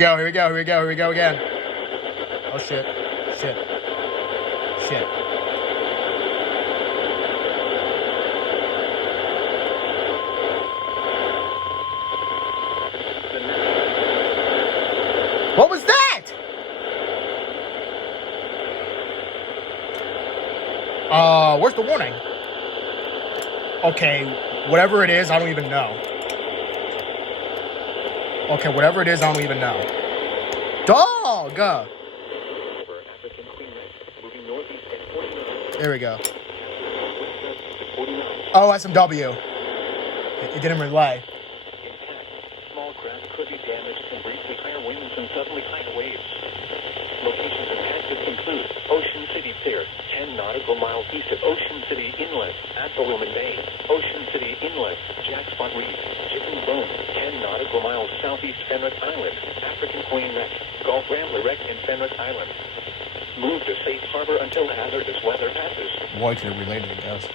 Here we go again. Oh, shit. What was that? Where's the warning? Okay, whatever it is, I don't even know. Okay, whatever it is, I don't even know. Dog! There we go. Oh, SMW. It didn't relay. Small craft could be damaged from briefly higher winds and suddenly higher waves. Locations impacted include Ocean City Pier, 10 nautical miles east of Ocean City Inlet, Assaluman Bay, Ocean City Inlet, Jackspot Reef, Chicken Bone, 10 nautical miles southeast Fenwick Island, African Queen Wreck, Gulf Rambler Wreck, and Fenwick Island. Move to safe harbor until hazardous weather passes. Boy, could it relate to the ghost.